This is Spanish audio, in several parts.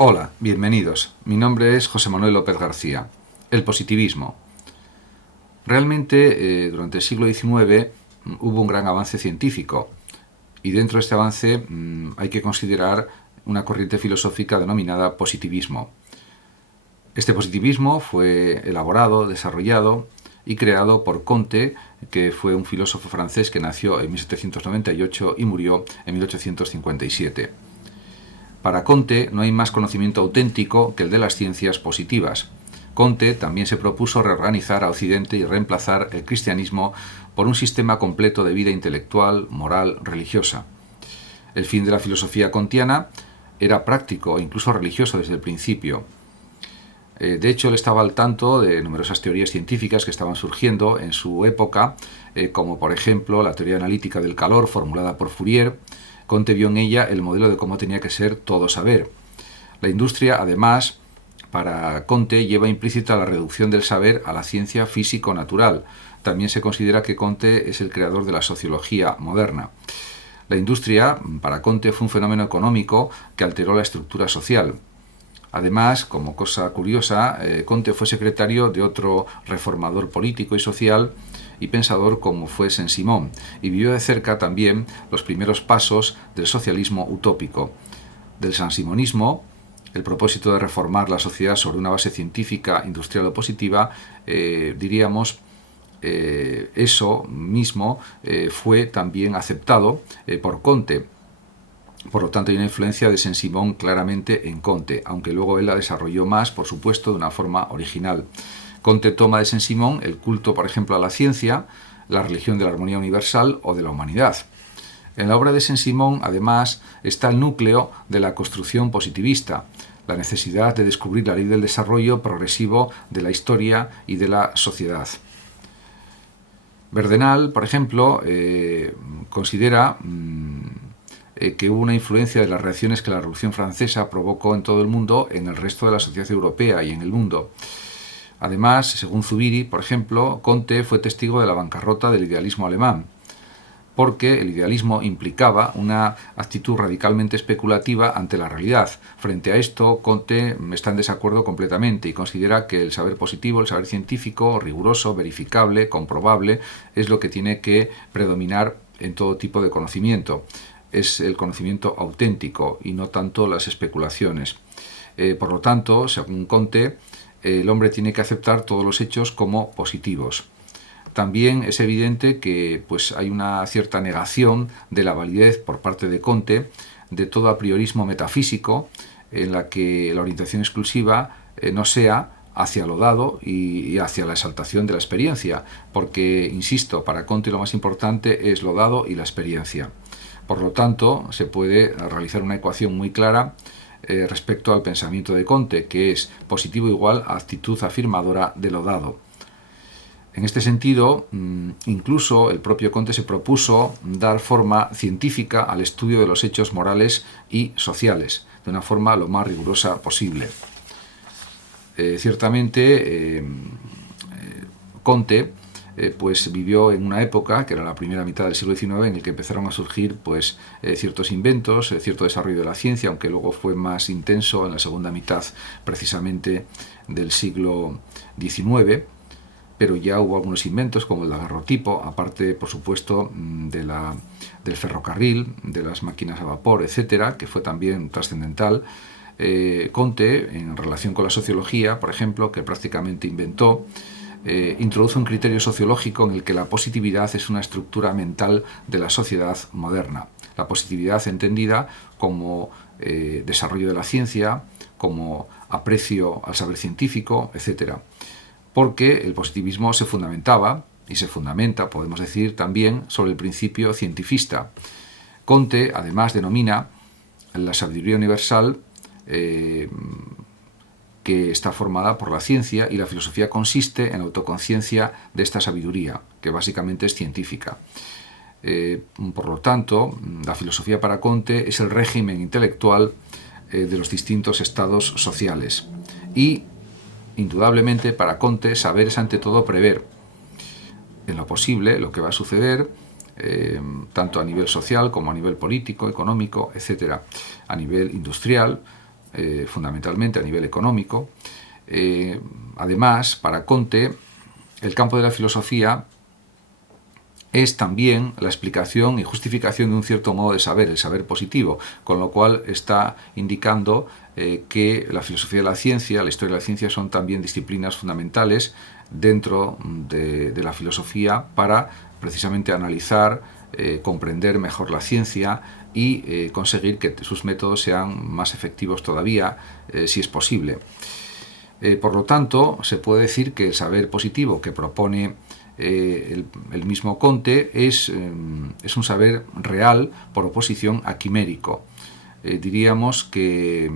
Hola, bienvenidos. Mi nombre es José Manuel López García. El positivismo. Realmente, durante el siglo XIX hubo un gran avance científico y dentro de este avance hay que considerar una corriente filosófica denominada positivismo. Este positivismo fue elaborado, desarrollado y creado por Comte, que fue un filósofo francés que nació en 1798 y murió en 1857. Para Comte no hay más conocimiento auténtico que el de las ciencias positivas. Comte también se propuso reorganizar a Occidente y reemplazar el cristianismo por un sistema completo de vida intelectual, moral, religiosa. El fin de la filosofía kantiana era práctico e incluso religioso desde el principio. De hecho, él estaba al tanto de numerosas teorías científicas que estaban surgiendo en su época, como por ejemplo la teoría analítica del calor formulada por Fourier. Comte vio en ella el modelo de cómo tenía que ser todo saber. La industria, además, para Comte lleva implícita la reducción del saber a la ciencia físico-natural. También se considera que Comte es el creador de la sociología moderna. La industria, para Comte, fue un fenómeno económico que alteró la estructura social. Además, como cosa curiosa, Comte fue secretario de otro reformador político y social y pensador como fue Saint-Simon, y vivió de cerca también los primeros pasos del socialismo utópico. Del saint-simonismo, el propósito de reformar la sociedad sobre una base científica, industrial o positiva, diríamos, eso mismo fue también aceptado por Comte. Por lo tanto, hay una influencia de Saint-Simon claramente en Comte, aunque luego él la desarrolló más, por supuesto, de una forma original. Comte toma de Saint-Simon el culto, por ejemplo, a la ciencia, la religión de la armonía universal o de la humanidad. En la obra de Saint-Simon, además, está el núcleo de la construcción positivista, la necesidad de descubrir la ley del desarrollo progresivo de la historia y de la sociedad. Verdenal, por ejemplo, considera que hubo una influencia de las reacciones que la Revolución Francesa provocó en todo el mundo, en el resto de la sociedad europea y en el mundo. Además, según Zubiri, por ejemplo, Comte fue testigo de la bancarrota del idealismo alemán, porque el idealismo implicaba una actitud radicalmente especulativa ante la realidad. Frente a esto, Comte está en desacuerdo completamente y considera que el saber positivo, el saber científico, riguroso, verificable, comprobable, es lo que tiene que predominar en todo tipo de conocimiento. Es el conocimiento auténtico y no tanto las especulaciones. Por lo tanto, según Comte, el hombre tiene que aceptar todos los hechos como positivos. También es evidente que hay una cierta negación de la validez por parte de Comte de todo apriorismo metafísico, en la que la orientación exclusiva no sea hacia lo dado y hacia la exaltación de la experiencia, porque, insisto, para Comte lo más importante es lo dado y la experiencia. Por lo tanto, se puede realizar una ecuación muy clara respecto al pensamiento de Comte, que es positivo igual a actitud afirmadora de lo dado. En este sentido, incluso el propio Comte se propuso dar forma científica al estudio de los hechos morales y sociales, de una forma lo más rigurosa posible. Ciertamente, Comte vivió en una época, que era la primera mitad del siglo XIX, en el que empezaron a surgir ciertos inventos, cierto desarrollo de la ciencia, aunque luego fue más intenso en la segunda mitad precisamente del siglo XIX, pero ya hubo algunos inventos como el daguerrotipo, aparte, por supuesto, del ferrocarril, de las máquinas a vapor, etcétera, que fue también trascendental. Comte, en relación con la sociología, por ejemplo, que prácticamente inventó, introduce un criterio sociológico en el que la positividad es una estructura mental de la sociedad moderna. La positividad entendida como desarrollo de la ciencia, como aprecio al saber científico, etcétera. Porque el positivismo se fundamentaba, y se fundamenta, podemos decir, también sobre el principio cientifista. Comte, además, denomina la sabiduría universal que está formada por la ciencia, y la filosofía consiste en la autoconciencia de esta sabiduría, que básicamente es científica. Por lo tanto, la filosofía para Comte es el régimen intelectual de los distintos estados sociales. Y, indudablemente, para Comte, saber es ante todo prever en lo posible lo que va a suceder, tanto a nivel social como a nivel político, económico, etcétera, a nivel industrial, fundamentalmente a nivel económico. Además, para Comte, el campo de la filosofía es también la explicación y justificación de un cierto modo de saber, el saber positivo, con lo cual está indicando que la filosofía de la ciencia, la historia de la ciencia, son también disciplinas fundamentales dentro de la filosofía para precisamente analizar, comprender mejor la ciencia y conseguir que sus métodos sean más efectivos todavía, si es posible. Por lo tanto, se puede decir que el saber positivo que propone el mismo Comte es un saber real por oposición a quimérico. Diríamos que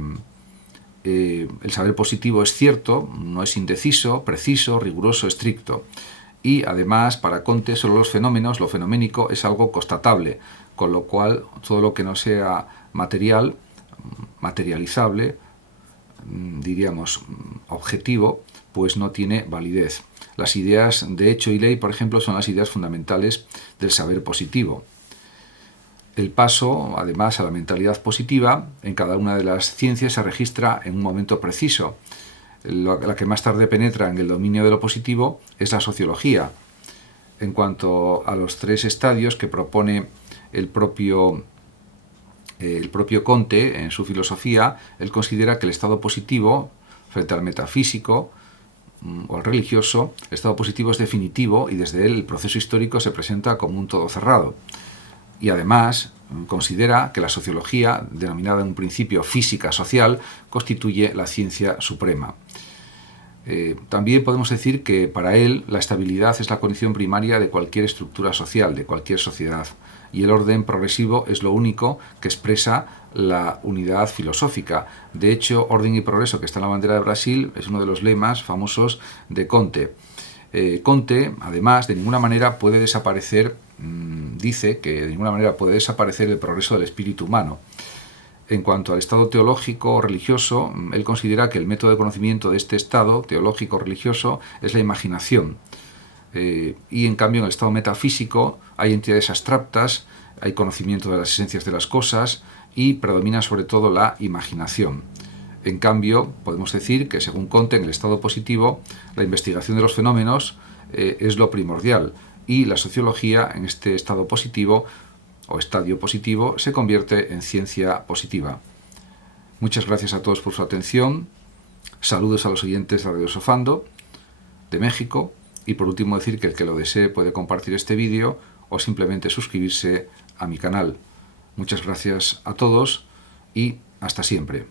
el saber positivo es cierto, no es indeciso, preciso, riguroso, estricto. Y además, para Comte, solo los fenómenos, lo fenoménico, es algo constatable, con lo cual todo lo que no sea material, materializable, diríamos objetivo, pues no tiene validez. Las ideas de hecho y ley, por ejemplo, son las ideas fundamentales del saber positivo. El paso, además, a la mentalidad positiva en cada una de las ciencias se registra en un momento preciso. La que más tarde penetra en el dominio de lo positivo es la sociología. En cuanto a los 3 estadios que propone el propio Comte en su filosofía, él considera que el estado positivo, frente al metafísico o al religioso, el estado positivo es definitivo y desde él el proceso histórico se presenta como un todo cerrado. Y además considera que la sociología, denominada en un principio física social, constituye la ciencia suprema. También podemos decir que para él la estabilidad es la condición primaria de cualquier estructura social, de cualquier sociedad, y el orden progresivo es lo único que expresa la unidad filosófica. De hecho, orden y progreso, que está en la bandera de Brasil, es uno de los lemas famosos de Comte. Comte, además, de ninguna manera puede desaparecer, dice que de ninguna manera puede desaparecer el progreso del espíritu humano. En cuanto al estado teológico o religioso, él considera que el método de conocimiento de este estado teológico o religioso es la imaginación. Y en cambio en el estado metafísico hay entidades abstractas, hay conocimiento de las esencias de las cosas y predomina sobre todo la imaginación. En cambio, podemos decir que según Comte, en el estado positivo, la investigación de los fenómenos es lo primordial y la sociología en este estado positivo o estadio positivo se convierte en ciencia positiva. Muchas gracias a todos por su atención. Saludos a los oyentes de Radio Sofando de México. Y por último decir que el que lo desee puede compartir este vídeo o simplemente suscribirse a mi canal. Muchas gracias a todos y hasta siempre.